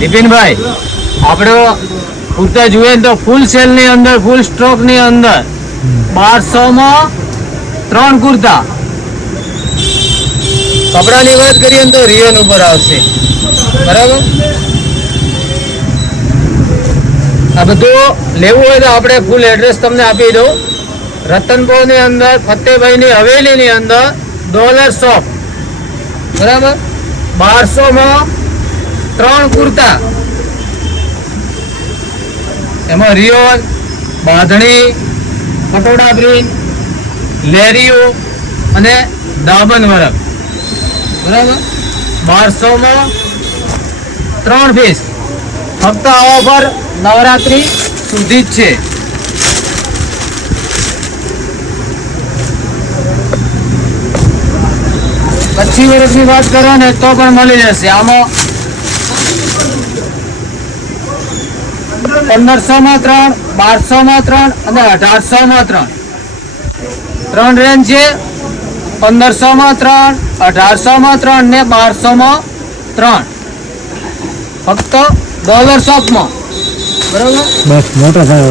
બિપિનભાઈ, આપણે કુર્તા જોઈએ તો ફૂલ સેલ ની અંદર, ફૂલ સ્ટોક ની અંદર 1200 માં 3 કુર્તા. કપડાની વાત કરીએ તો રિયલ ઉપર આવશે, બરાબર. આ બધું લેવું હોય તો આપણે ફૂલ એડ્રેસ તમને આપી દઉં. રતનપુર ની અંદર ફતેહભાઈ ની હવેલી ની અંદર ડોલર શોપ, બરાબર. 1200 માં 3 કુર્તા. એમાં રિયોન, બાંધણી, પટોળા પ્રિન્ટ, લેરીઓ અને દામન વર્ક, બરાબર. 1200 માં 3 પીસ. ફક્ત આ ઓફર નવરાત્રી સુધી જ છે. પછી વર્ષની વાત કરો ને તો પણ મળી જશે. આમાં 1500 માં 3, 1200 માં 3 અને 1800 માં 3 રેન્જ છે. 1500 માં 3, 1800 માં 3 ને 1200 માં 3, ફક્ત ડોલર શોપમાં, બરાબર. બસ મોટા થાય.